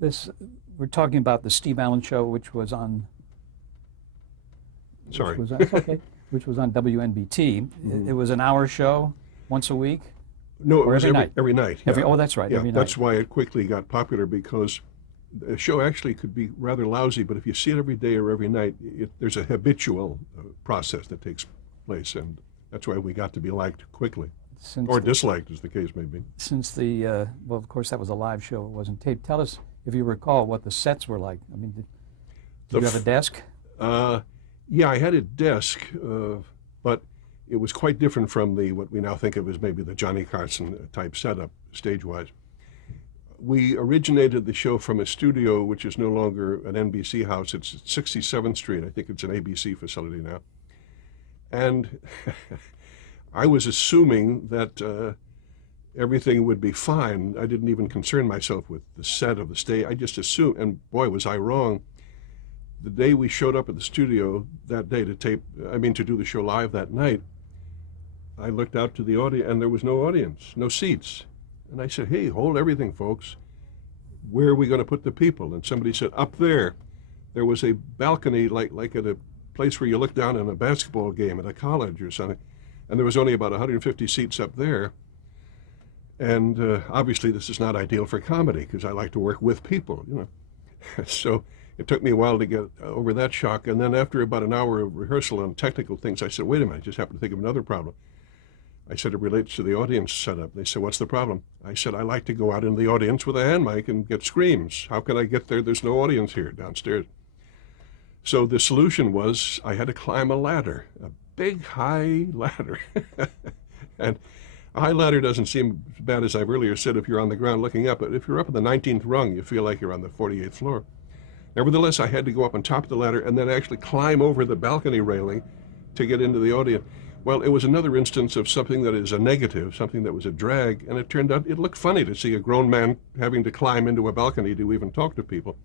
This, we're talking about the Steve Allen Show, which was on. Sorry. It's okay. Which was on WNBT. It was an hour show, once a week. No, it or was every night. Every night. Every, yeah. oh, that's right. Yeah, every night. that's why it quickly got popular, because the show actually could be rather lousy, but if you see it every day or every night, there's a habitual process that takes place, and that's why we got to be liked quickly. Or disliked, as the case may be. Since the, well, of course, that was a live show. It wasn't taped. Tell us, if you recall, what the sets were like. I mean, did you have a desk? Yeah, I had a desk, but it was quite different from what we now think of as maybe the Johnny Carson type setup, stage-wise. We originated the show from a studio which is no longer an NBC house. It's at 67th Street. I think it's an ABC facility now. And I was assuming that everything would be fine. I didn't even concern myself with the set of the stage. I just assumed, and boy, was I wrong. The day we showed up at the studio that day to do the show live that night, I looked out to the audience, and there was no audience, no seats. And I said, hey, hold everything, folks. Where are we going to put the people? And somebody said, up there. There was a balcony like at a place where you look down in a basketball game at a college or something. And there was only about 150 seats up there. And obviously this is not ideal for comedy, because I like to work with people, you know. So it took me a while to get over that shock. And then after about an hour of rehearsal on technical things, I said, wait a minute, I just happened to think of another problem. I said, it relates to the audience setup. They said, what's the problem? I said, I like to go out in the audience with a hand mic and get screams. How can I get there? There's no audience here downstairs. So the solution was I had to climb a ladder, a big, high ladder. And a high ladder doesn't seem as bad as I've earlier said if you're on the ground looking up, but if you're up at the 19th rung, you feel like you're on the 48th floor. Nevertheless, I had to go up on top of the ladder and then actually climb over the balcony railing to get into the audience. Well, it was another instance of something that is a negative, something that was a drag, and it turned out it looked funny to see a grown man having to climb into a balcony to even talk to people.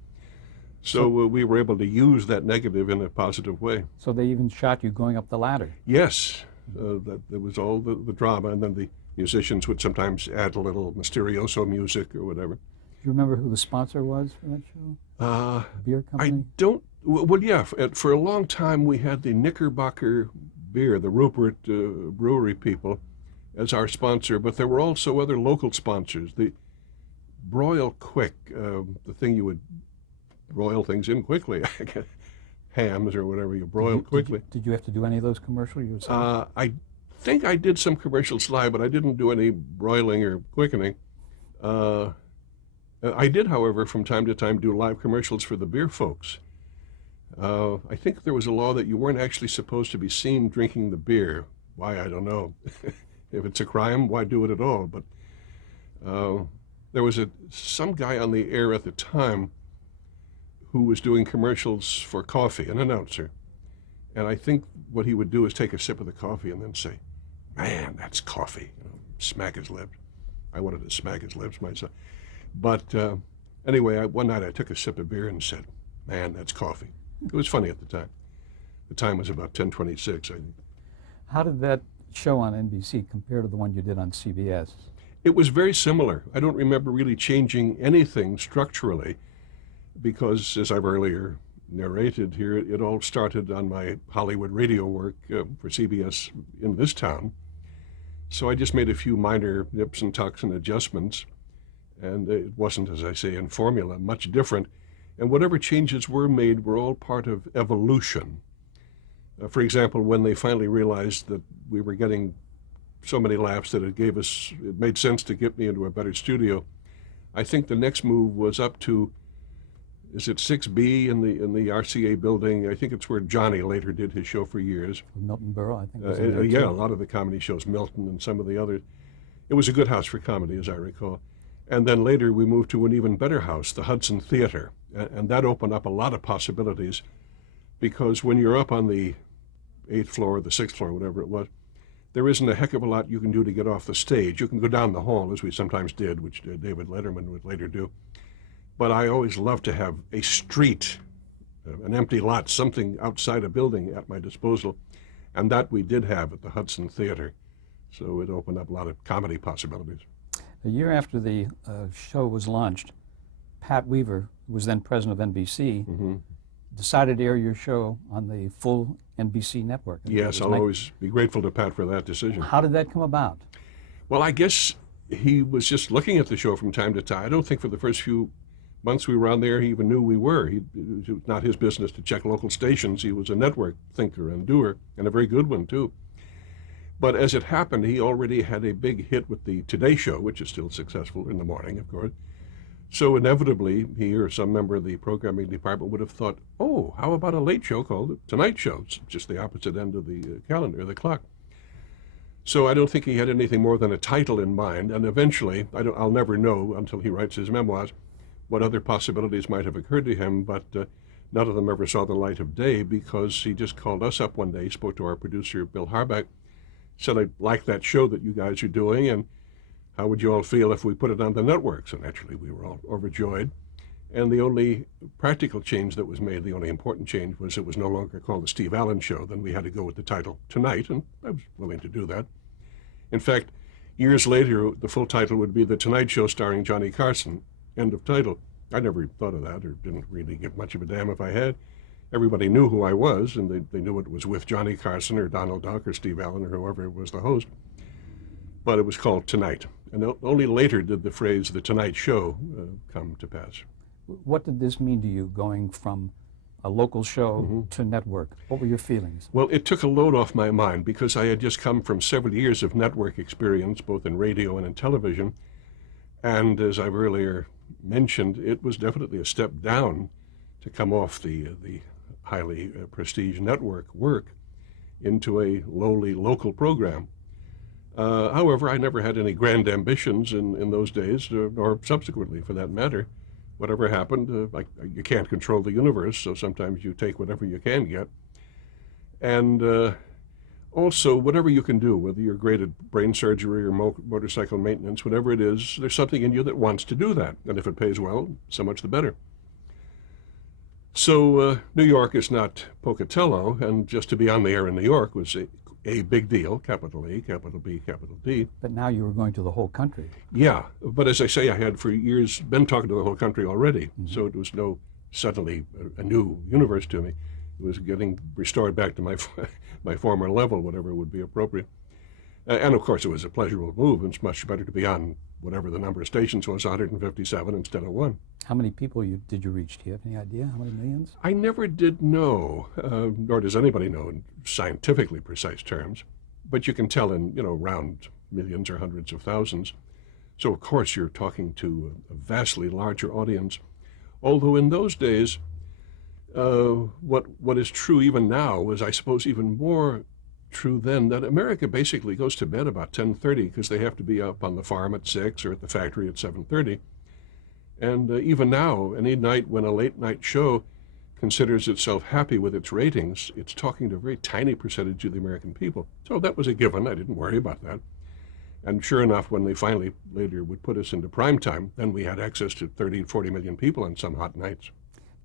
So we were able to use that negative in a positive way. So they even shot you going up the ladder? Yes, there was all the drama, and then the musicians would sometimes add a little mysterioso music or whatever. Do you remember who the sponsor was for that show? Beer company? I don't. Well, yeah. For a long time, we had the Knickerbocker beer, the Rupert brewery people, as our sponsor, but there were also other local sponsors. The Broil Quick, the thing you would broil things in quickly, hams or whatever you broil quickly. Did you have to do any of those commercials yourself? I think I did some commercials live, but I didn't do any broiling or quickening. I did, however, from time to time do live commercials for the beer folks. I think there was a law that you weren't actually supposed to be seen drinking the beer. Why, I don't know. If it's a crime, why do it at all? But there was some guy on the air at the time who was doing commercials for coffee, an announcer. And I think what he would do is take a sip of the coffee and then say, man, that's coffee. You know, smack his lips. I wanted to smack his lips myself. But anyway, one night I took a sip of beer and said, man, that's coffee. It was funny at the time. The time was about 10:26, I think. How did that show on NBC compare to the one you did on CBS? It was very similar. I don't remember really changing anything structurally, because, as I've earlier narrated here, it all started on my Hollywood radio work for CBS in this town. So I just made a few minor nips and tucks and adjustments, and it wasn't, as I say, in formula, much different. And whatever changes were made were all part of evolution. For example, when they finally realized that we were getting so many laughs that it made sense to get me into a better studio, I think the next move was up to, is it 6B in the RCA building? I think it's where Johnny later did his show for years. Milton Berle, I think. Was in there yeah, too. A lot of the comedy shows, Milton and some of the others. It was a good house for comedy, as I recall. And then later we moved to an even better house, the Hudson Theater. And that opened up a lot of possibilities, because when you're up on the 8th floor or the 6th floor, whatever it was, there isn't a heck of a lot you can do to get off the stage. You can go down the hall, as we sometimes did, which David Letterman would later do. But I always loved to have a street, an empty lot, something outside a building at my disposal. And that we did have at the Hudson Theater. So it opened up a lot of comedy possibilities. A year after the show was launched, Pat Weaver, who was then president of NBC, Mm-hmm. decided to air your show on the full NBC network. Yes, I'll always be grateful to Pat for that decision. How did that come about? Well, I guess he was just looking at the show from time to time. I don't think for the first few months we were on there he even knew we were. It was not his business to check local stations. He was a network thinker and doer, and a very good one, too. But as it happened, he already had a big hit with the Today Show, which is still successful in the morning, of course. So inevitably, he or some member of the programming department would have thought, oh, how about a late show called The Tonight Show? It's just the opposite end of the calendar, the clock. So I don't think he had anything more than a title in mind, and eventually, I'll never know until he writes his memoirs what other possibilities might have occurred to him, but none of them ever saw the light of day because he just called us up one day, spoke to our producer, Bill Harback, said, I'd like that show that you guys are doing, and how would you all feel if we put it on the network? So naturally, we were all overjoyed. And the only practical change that was made, the only important change, was it was no longer called the Steve Allen Show. Then we had to go with the title Tonight, and I was willing to do that. In fact, years later, the full title would be The Tonight Show starring Johnny Carson, end of title. I never thought of that, or didn't really give much of a damn if I had. Everybody knew who I was, and they knew it was with Johnny Carson or Donald Duck or Steve Allen or whoever was the host. But it was called Tonight. And only later did the phrase The Tonight Show come to pass. What did this mean to you, going from a local show to network? What were your feelings? Well, it took a load off my mind because I had just come from several years of network experience, both in radio and in television. And as I've earlier mentioned, it was definitely a step down to come off the highly prestige network work into a lowly local program. However, I never had any grand ambitions in those days, or subsequently for that matter. Whatever happened, you can't control the universe, so sometimes you take whatever you can get. And also, whatever you can do, whether you're great at brain surgery or motorcycle maintenance, whatever it is, there's something in you that wants to do that. And if it pays well, so much the better. So New York is not Pocatello, and just to be on the air in New York was a big deal, capital A, capital B, capital D. But now you were going to the whole country. Yeah, but as I say, I had for years been talking to the whole country already, so it was suddenly a new universe to me. It was getting restored back to my former level, whatever would be appropriate. And of course, it was a pleasurable move, and it's much better to be on whatever the number of stations was, 157 instead of 1. How many people did you reach? Do you have any idea? How many millions? I never did know, nor does anybody know in scientifically precise terms, but you can tell in, round millions or hundreds of thousands. So of course you're talking to a vastly larger audience. Although in those days, what is true even now was, I suppose, even more true then, that America basically goes to bed about 10:30 because they have to be up on the farm at 6 or at the factory at 7:30. And even now, any night when a late night show considers itself happy with its ratings, it's talking to a very tiny percentage of the American people. So that was a given. I didn't worry about that. And sure enough, when they finally later would put us into prime time, then we had access to 30, 40 million people on some hot nights.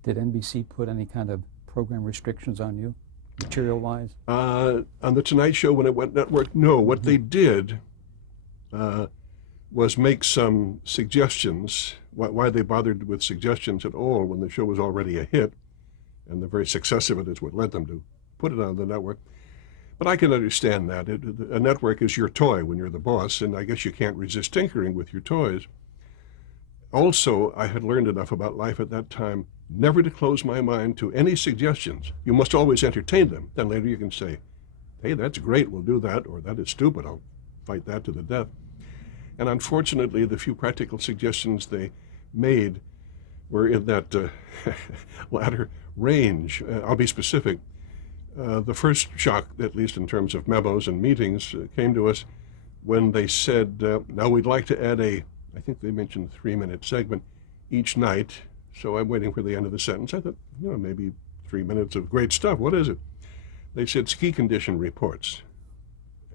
Did NBC put any kind of program restrictions on you, material-wise? On The Tonight Show, when it went network, no. What they did was make some suggestions. Why they bothered with suggestions at all when the show was already a hit, and the very success of it is what led them to put it on the network. But I can understand that. A network is your toy when you're the boss, and I guess you can't resist tinkering with your toys. Also, I had learned enough about life at that time never to close my mind to any suggestions. You must always entertain them. Then later you can say, hey, that's great, we'll do that, or that is stupid, I'll fight that to the death. And unfortunately, the few practical suggestions they made were in that latter range. I'll be specific. The first shock, at least in terms of memos and meetings, came to us when they said, now we'd like to add I think they mentioned 3-minute segment each night. So I'm waiting for the end of the sentence. I thought, maybe 3 minutes of great stuff. What is it? They said ski condition reports.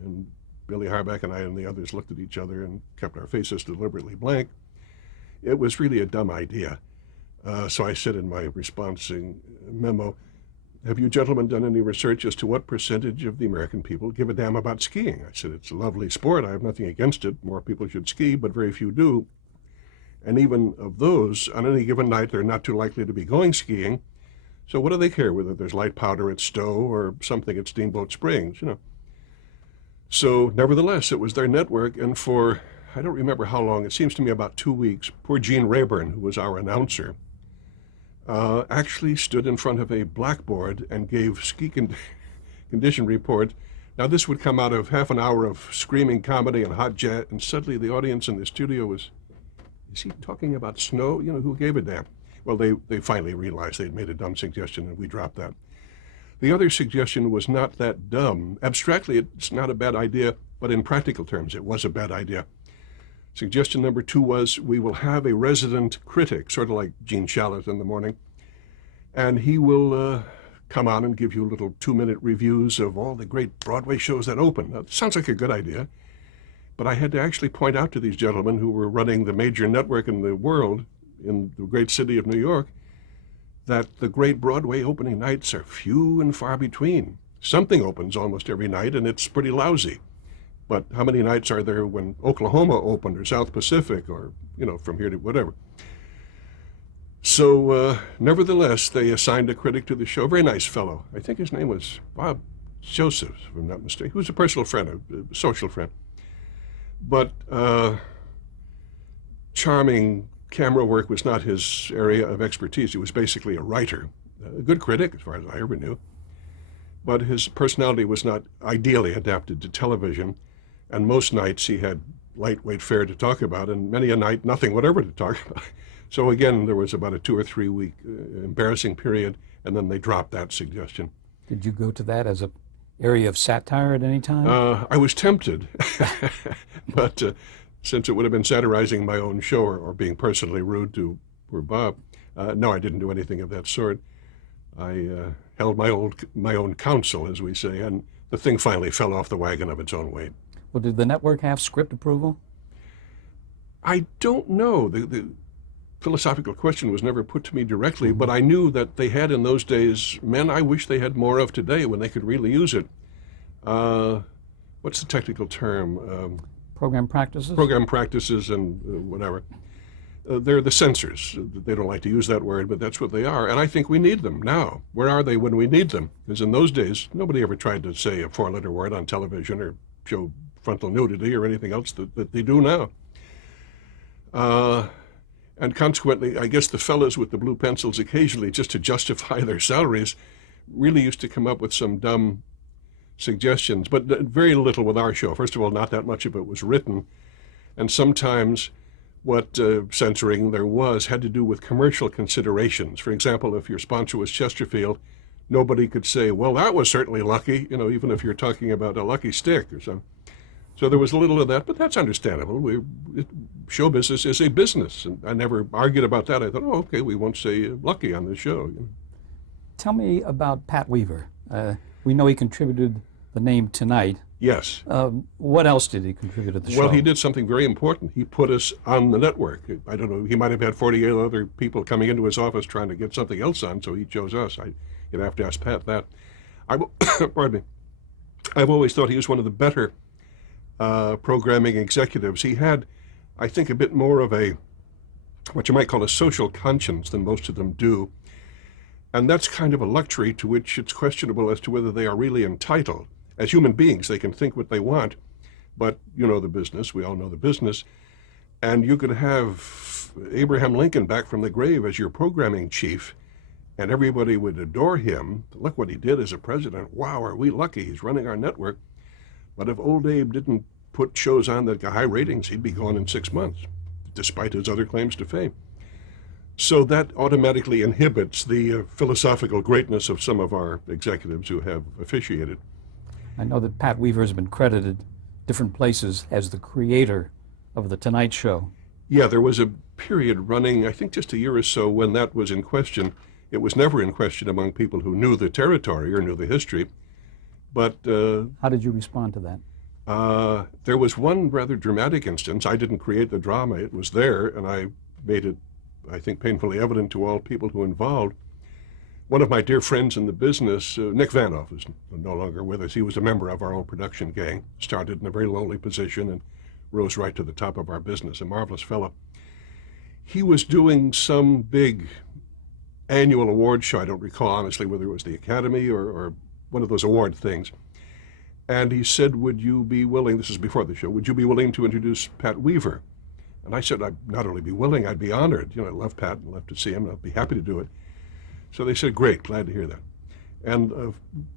And Billy Harback and I and the others looked at each other and kept our faces deliberately blank. It was really a dumb idea. So I said in my responding memo, have you gentlemen done any research as to what percentage of the American people give a damn about skiing? I said, it's a lovely sport. I have nothing against it. More people should ski, but very few do. And even of those, on any given night, they're not too likely to be going skiing. So what do they care whether there's light powder at Stowe or something at Steamboat Springs, you know? So nevertheless, it was their network, and for, I don't remember how long, it seems to me about 2 weeks, poor Gene Rayburn, who was our announcer, actually stood in front of a blackboard and gave ski condition report. Now this would come out of half an hour of screaming comedy and hot jet, and suddenly the audience in the studio was, is he talking about snow? You know, who gave a damn? Well, they finally realized they'd made a dumb suggestion, and we dropped that. The other suggestion was not that dumb. Abstractly, it's not a bad idea, but in practical terms, it was a bad idea. Suggestion number 2 was we will have a resident critic, sort of like Gene Shalit in the morning, and he will come on and give you little 2-minute reviews of all the great Broadway shows that open. Now, it sounds like a good idea, but I had to actually point out to these gentlemen who were running the major network in the world, in the great city of New York, that the great Broadway opening nights are few and far between. Something opens almost every night, and it's pretty lousy. But how many nights are there when Oklahoma opened, or South Pacific, or, you know, from here to whatever? So, nevertheless, they assigned a critic to the show, a very nice fellow. I think his name was Bob Joseph, if I'm not mistaken. He was a personal friend, a social friend. But charming camera work was not his area of expertise. He was basically a writer, a good critic, as far as I ever knew. But his personality was not ideally adapted to television, and most nights he had lightweight fare to talk about, and many a night nothing whatever to talk about. So again, there was about a 2 or 3 week embarrassing period, and then they dropped that suggestion. Did you go to that as an area of satire at any time? I was tempted, but since it would have been satirizing my own show or being personally rude to poor Bob, no, I didn't do anything of that sort. I held my own counsel, as we say, and the thing finally fell off the wagon of its own weight. Well, did the network have script approval? I don't know. The philosophical question was never put to me directly, but I knew that they had in those days men I wish they had more of today when they could really use it. What's the technical term? Program practices? Program practices and whatever. They're the censors. They don't like to use that word, but that's what they are. And I think we need them now. Where are they when we need them? Because in those days, nobody ever tried to say a 4-letter word on television or show frontal nudity or anything else that they do now. And consequently, I guess the fellows with the blue pencils occasionally, just to justify their salaries, really used to come up with some dumb suggestions, but very little with our show. First of all, not that much of it was written, and sometimes what censoring there was had to do with commercial considerations. For example, if your sponsor was Chesterfield, nobody could say, well, that was certainly lucky, you know, even if you're talking about a lucky stick or something. So there was a little of that, but that's understandable. Show business is a business, and I never argued about that. I thought, oh, okay, we won't say lucky on this show. You know. Tell me about Pat Weaver. We know he contributed the name Tonight. Yes. What else did he contribute to the show? Well, he did something very important. He put us on the network. I don't know, he might have had 48 other people coming into his office trying to get something else on, so he chose us. You'd have to ask Pat that. Pardon me. I've always thought he was one of the better programming executives. He had, I think, a bit more of a, what you might call a social conscience than most of them do. And that's kind of a luxury to which it's questionable as to whether they are really entitled. As human beings, they can think what they want, but you know the business, we all know the business, and you could have Abraham Lincoln back from the grave as your programming chief, and everybody would adore him. Look what he did as a president. Wow, are we lucky he's running our network. But if old Abe didn't put shows on that got high ratings, he'd be gone in 6 months, despite his other claims to fame. So that automatically inhibits the philosophical greatness of some of our executives who have officiated. I know that Pat Weaver has been credited different places as the creator of The Tonight Show. Yeah, there was a period running, I think just a year or so, when that was in question. It was never in question among people who knew the territory or knew the history. But how did you respond to that? There was one rather dramatic instance. I didn't create the drama. It was there, and I made it, I think, painfully evident to all people who involved. One of my dear friends in the business, Nick Vanoff, is no longer with us. He was a member of our old production gang, started in a very lowly position and rose right to the top of our business, a marvelous fellow. He was doing some big annual award show. I don't recall honestly whether it was the Academy or one of those award things. And he said, would you be willing, this is before the show, would you be willing to introduce Pat Weaver? And I said, I'd not only be willing, I'd be honored. I love Pat and love to see him, and I'd be happy to do it. So they said, great, glad to hear that. And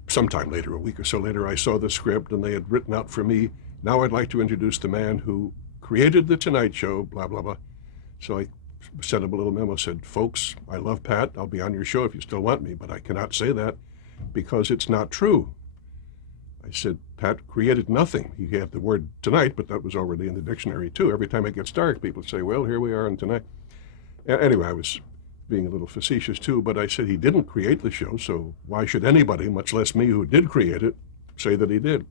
sometime later, a week or so later, I saw the script, and they had written out for me, now I'd like to introduce the man who created The Tonight Show, blah, blah, blah. So I sent him a little memo, said, folks, I love Pat. I'll be on your show if you still want me, but I cannot say that because it's not true. I said, Pat created nothing. He had the word tonight, but that was already in the dictionary, too. Every time it gets dark, people say, well, here we are on tonight. Anyway, I was being a little facetious, too, but I said he didn't create the show, so why should anybody, much less me who did create it, say that he did?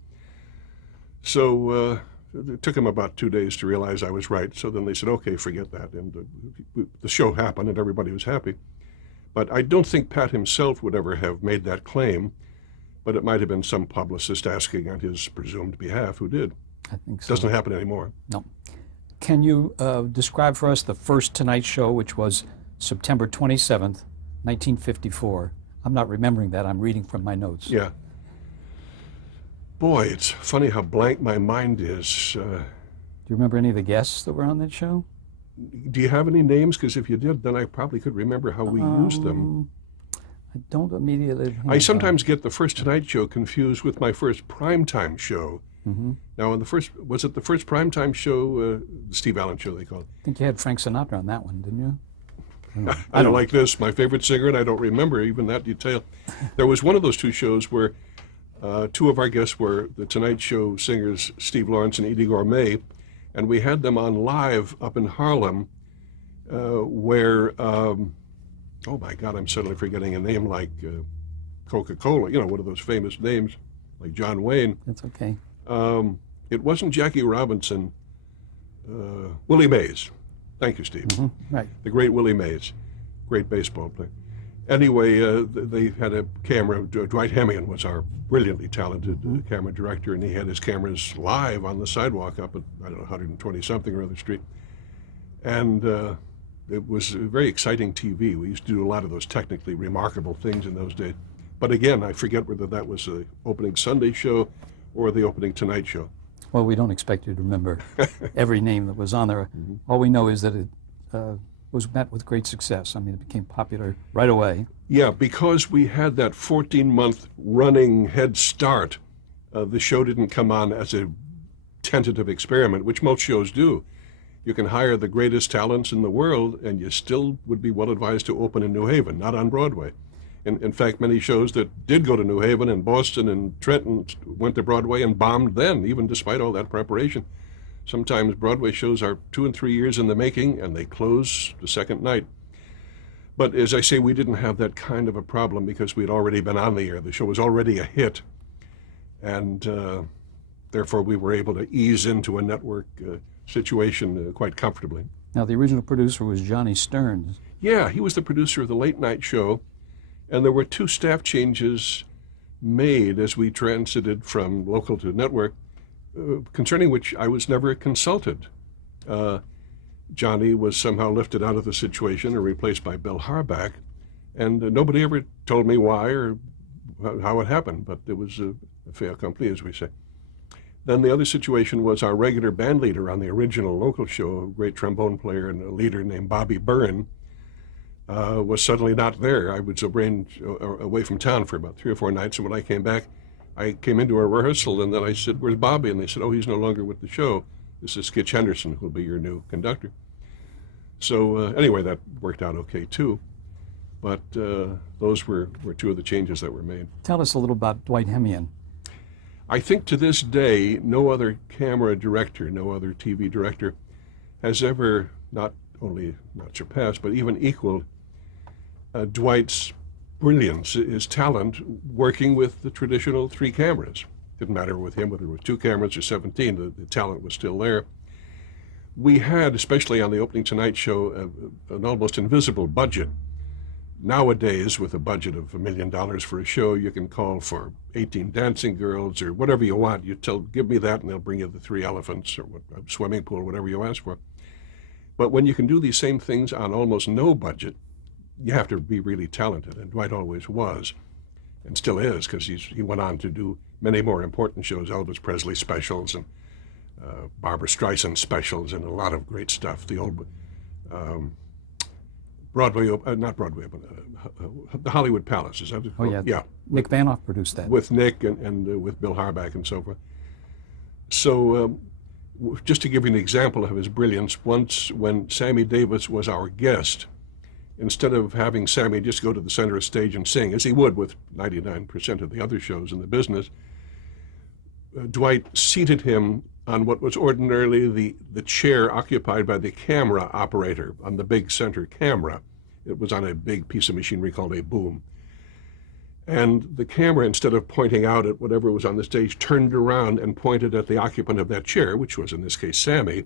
So it took him about 2 days to realize I was right. So then they said, okay, forget that. And the show happened, and everybody was happy. But I don't think Pat himself would ever have made that claim, but it might have been some publicist asking on his presumed behalf who did. I think so. Doesn't happen anymore. No. Can you describe for us the first Tonight Show, which was September 27th, 1954? I'm not remembering that. I'm reading from my notes. Yeah. Boy, it's funny how blank my mind is. Do you remember any of the guests that were on that show? Do you have any names? Because if you did, then I probably could remember how we used them. I don't immediately. I sometimes get the first Tonight Show confused with my first primetime show. Mm-hmm. Now, was it the first primetime show, the Steve Allen show they called it? I think you had Frank Sinatra on that one, didn't you? I don't like this, my favorite singer, and I don't remember even that detail. There was one of those two shows where two of our guests were the Tonight Show singers Steve Lawrence and Edie Gourmet, and we had them on live up in Harlem where, oh my God, I'm suddenly forgetting a name like Coca-Cola, one of those famous names like John Wayne. That's okay. It wasn't Jackie Robinson, Willie Mays. Thank you, Steve. Mm-hmm. Right. The great Willie Mays, great baseball player. Anyway, they had a camera. Dwight Hemion was our brilliantly talented camera director, and he had his cameras live on the sidewalk up at, 120-something or other street. And it was a very exciting TV. We used to do a lot of those technically remarkable things in those days. But again, I forget whether that was the opening Sunday show or the opening Tonight Show. Well, we don't expect you to remember every name that was on there. Mm-hmm. All we know is that it was met with great success. I mean, it became popular right away. Yeah, because we had that 14-month running head start, the show didn't come on as a tentative experiment, which most shows do. You can hire the greatest talents in the world, and you still would be well advised to open in New Haven, not on Broadway. In fact, many shows that did go to New Haven and Boston and Trenton went to Broadway and bombed then, even despite all that preparation. Sometimes Broadway shows are 2 and 3 years in the making, and they close the second night. But as I say, we didn't have that kind of a problem because we had already been on the air. The show was already a hit, and therefore we were able to ease into a network situation quite comfortably. Now, the original producer was Johnny Stearns. Yeah, he was the producer of the late night show. And there were 2 staff changes made as we transited from local to network, concerning which I was never consulted. Johnny was somehow lifted out of the situation and replaced by Bill Harback, and nobody ever told me why or how it happened, but it was a fait accompli, as we say. Then the other situation was our regular band leader on the original local show, a great trombone player and a leader named Bobby Byrne, was suddenly not there. I was away from town for about 3 or 4 nights, and when I came back, I came into a rehearsal, and then I said, where's Bobby? And they said, oh, he's no longer with the show. This is Skitch Henderson, who will be your new conductor. So anyway, that worked out okay, too. But those were 2 of the changes that were made. Tell us a little about Dwight Hemion. I think to this day, no other camera director, no other TV director has ever not only not surpassed, but even equaled Dwight's brilliance, his talent, working with the traditional 3 cameras. Didn't matter with him whether it was 2 cameras or 17, the talent was still there. We had, especially on the opening Tonight Show, an almost invisible budget. Nowadays, with a budget of $1 million for a show, you can call for 18 dancing girls or whatever you want. You give me that and they'll bring you the 3 elephants or a swimming pool, whatever you ask for. But when you can do these same things on almost no budget, you have to be really talented, and Dwight always was, and still is, because he went on to do many more important shows, Elvis Presley specials and Barbra Streisand specials, and a lot of great stuff. The old Broadway, not Broadway, but the Hollywood Palace. Is that it? Oh, yeah. Yeah. Nick Vanoff produced that. With Nick and with Bill Harback and so forth. So just to give you an example of his brilliance, once when Sammy Davis was our guest, instead of having Sammy just go to the center of the stage and sing, as he would with 99% of the other shows in the business, Dwight seated him on what was ordinarily the chair occupied by the camera operator on the big center camera. It was on a big piece of machinery called a boom. And the camera, instead of pointing out at whatever was on the stage, turned around and pointed at the occupant of that chair, which was in this case Sammy,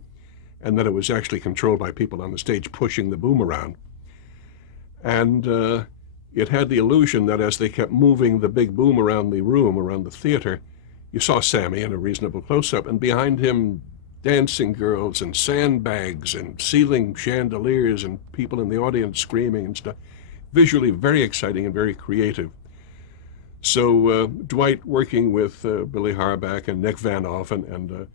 and that it was actually controlled by people on the stage pushing the boom around. And it had the illusion that as they kept moving the big boom around the room, around the theater, you saw Sammy in a reasonable close-up, and behind him dancing girls and sandbags and ceiling chandeliers and people in the audience screaming and stuff. Visually very exciting and very creative. So Dwight, working with Billy Harback and Nick Vanoff and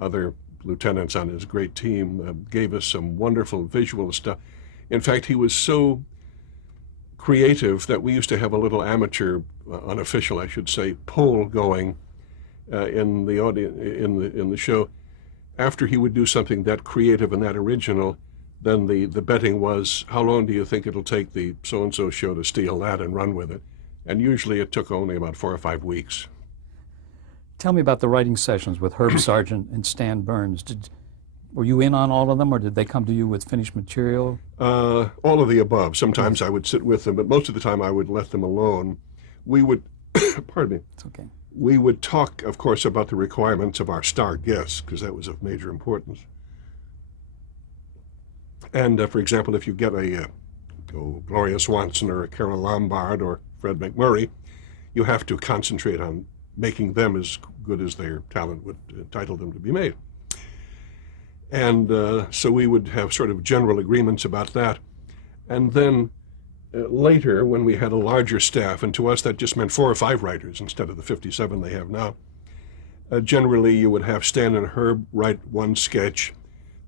other lieutenants on his great team, gave us some wonderful visual stuff. In fact, he was so creative that we used to have a little amateur, unofficial, I should say, poll going in the audience, in the show. After he would do something that creative and that original, then the betting was, how long do you think it'll take the so-and-so show to steal that and run with it? And usually it took only about 4 or 5 weeks. Tell me about the writing sessions with Herb Sargent and Stan Burns. Were you in on all of them, or did they come to you with finished material? All of the above. Sometimes I would sit with them, but most of the time I would let them alone. We would, pardon me. It's okay. We would talk, of course, about the requirements of our star guests, because that was of major importance. And for example, if you get a Gloria Swanson or a Carol Lombard or Fred McMurray, you have to concentrate on making them as good as their talent would entitle them to be made. And so we would have sort of general agreements about that. And then later, when we had a larger staff, and to us that just meant 4 or 5 writers instead of the 57 they have now, generally you would have Stan and Herb write one sketch.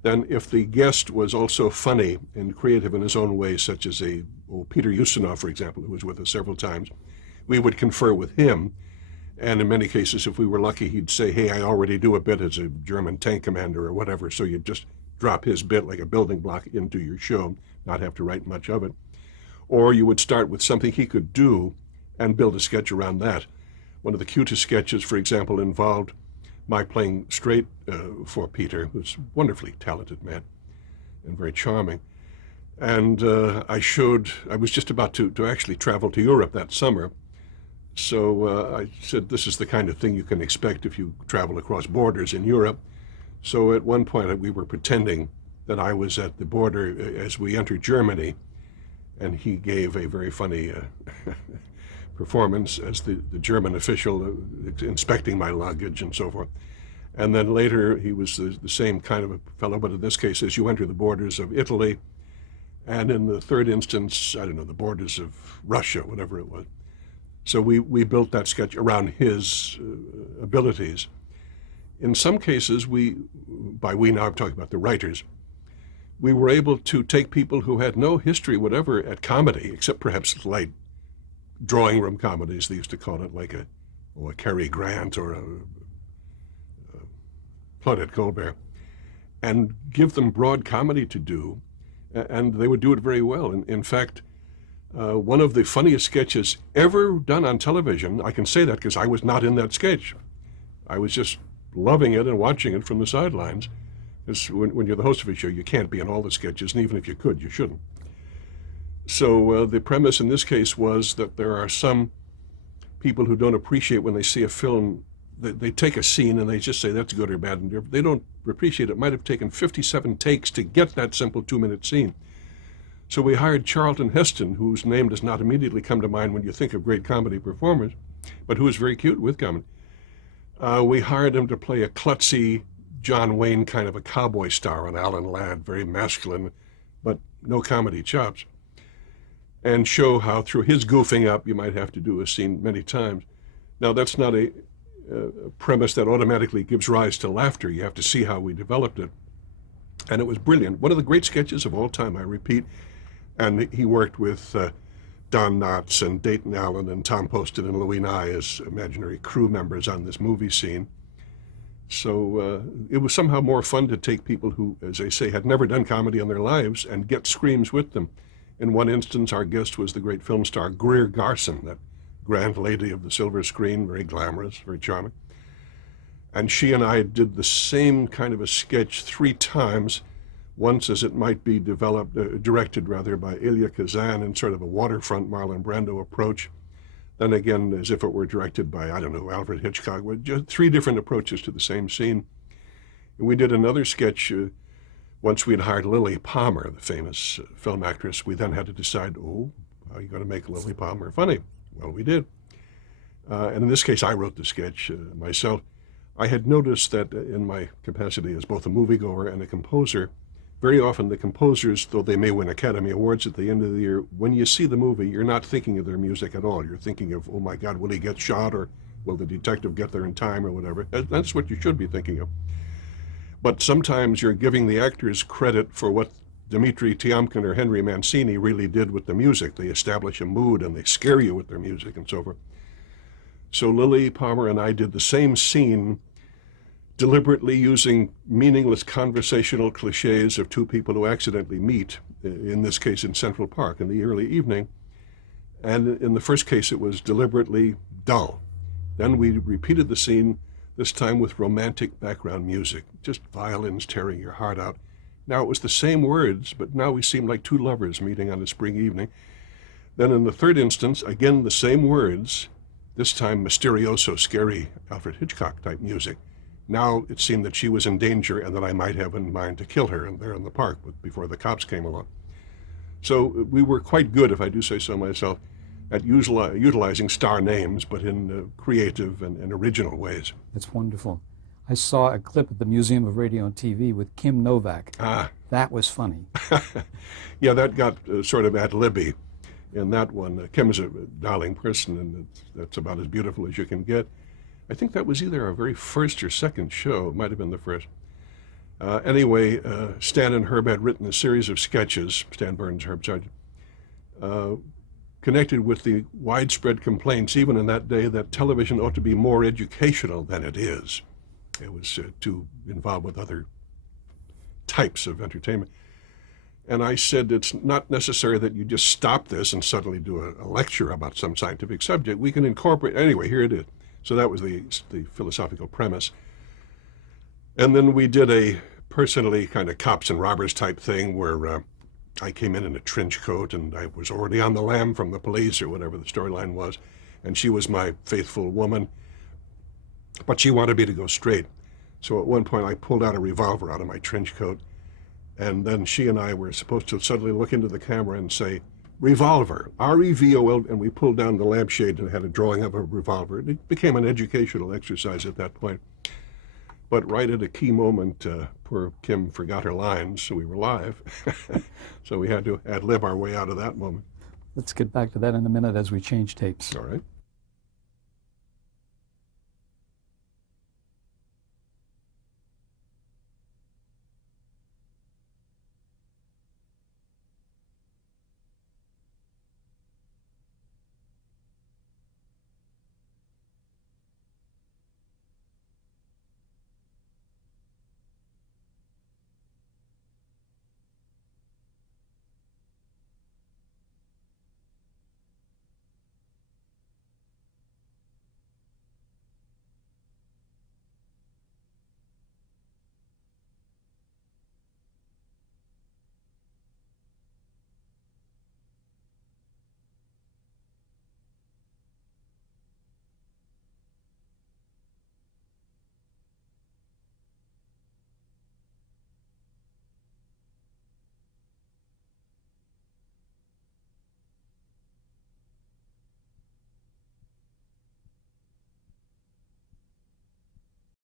Then if the guest was also funny and creative in his own way, such as Peter Ustinov, for example, who was with us several times, we would confer with him. And in many cases, if we were lucky, he'd say, hey, I already do a bit as a German tank commander or whatever, so you'd just drop his bit like a building block into your show, not have to write much of it. Or you would start with something he could do and build a sketch around that. One of the cutest sketches, for example, involved my playing straight for Peter, who's a wonderfully talented man and very charming. And I was just about to actually travel to Europe that summer. So I said, this is the kind of thing you can expect if you travel across borders in Europe. So at one point we were pretending that I was at the border as we entered Germany, and he gave a very funny performance as the German official inspecting my luggage and so forth. And then later he was the same kind of a fellow, but in this case, as you enter the borders of Italy, and in the third instance, I don't know, the borders of Russia, whatever it was. So we built that sketch around his abilities. In some cases, by we now I'm talking about the writers, we were able to take people who had no history whatever at comedy, except perhaps light drawing room comedies, they used to call it, like a Cary Grant or a Claudette Colbert, and give them broad comedy to do, and they would do it very well. In fact, one of the funniest sketches ever done on television, I can say that because I was not in that sketch. I was just loving it and watching it from the sidelines. Because when you're the host of a show, you can't be in all the sketches, and even if you could, you shouldn't. So the premise in this case was that there are some people who don't appreciate when they see a film, they take a scene and they just say that's good or bad, and they don't appreciate it might have taken 57 takes to get that simple 2-minute scene. So we hired Charlton Heston, whose name does not immediately come to mind when you think of great comedy performers, but who is very cute with comedy. We hired him to play a klutzy John Wayne kind of a cowboy star on Alan Ladd, very masculine, but no comedy chops, and show how through his goofing up you might have to do a scene many times. Now, that's not a premise that automatically gives rise to laughter. You have to see how we developed it. And it was brilliant. One of the great sketches of all time, I repeat. And he worked with Don Knotts and Dayton Allen and Tom Poston and Louis Nye as imaginary crew members on this movie scene. So it was somehow more fun to take people who, as I say, had never done comedy in their lives and get screams with them. In one instance, our guest was the great film star Greer Garson, that grand lady of the silver screen, very glamorous, very charming. And she and I did the same kind of a sketch 3 times, once as it might be directed by Elia Kazan in sort of a waterfront Marlon Brando approach. Then again, as if it were directed by, I don't know, Alfred Hitchcock. Just 3 different approaches to the same scene. And we did another sketch once we'd hired Lily Palmer, the famous film actress. We then had to decide, how are you going to make Lily Palmer funny? Well, we did. And in this case, I wrote the sketch myself. I had noticed that in my capacity as both a moviegoer and a composer, very often the composers, though they may win Academy Awards at the end of the year, when you see the movie, you're not thinking of their music at all. You're thinking of, oh my God, will he get shot, or will the detective get there in time, or whatever. That's what you should be thinking of. But sometimes you're giving the actors credit for what Dmitri Tiomkin or Henry Mancini really did with the music. They establish a mood and they scare you with their music and so forth. So Lily Palmer and I did the same scene, deliberately using meaningless conversational cliches of 2 people who accidentally meet, in this case in Central Park in the early evening. And in the first case, it was deliberately dull. Then we repeated the scene, this time with romantic background music, just violins tearing your heart out. Now it was the same words, but now we seemed like 2 lovers meeting on a spring evening. Then in the third instance, again the same words, this time mysterioso, scary Alfred Hitchcock type music. Now it seemed that she was in danger and that I might have in mind to kill her there in the park before the cops came along. So we were quite good, if I do say so myself, at utilizing star names, but in creative and original ways. It's wonderful. I saw a clip at the Museum of Radio and TV with Kim Novak. That was funny. Yeah, that got sort of ad-libby in that one. Kim is a darling person, and that's about as beautiful as you can get. I think that was either our very first or second show. It might have been the first. Anyway, Stan and Herb had written a series of sketches, Stan Burns, Herb Sargent, connected with the widespread complaints, even in that day, that television ought to be more educational than it is. It was too involved with other types of entertainment. And I said, it's not necessary that you just stop this and suddenly do a lecture about some scientific subject. We can incorporate, anyway, here it is. So that was the philosophical premise. And then we did a personally kind of cops and robbers type thing where I came in a trench coat and I was already on the lam from the police or whatever the storyline was. And she was my faithful woman, but she wanted me to go straight. So at one point I pulled out a revolver out of my trench coat, and then she and I were supposed to suddenly look into the camera and say, revolver, R-E-V-O-L, and we pulled down the lampshade and had a drawing of a revolver. It became an educational exercise at that point. But right at a key moment, poor Kim forgot her lines, so we were live. So we had to ad-lib our way out of that moment. Let's get back to that in a minute as we change tapes. All right.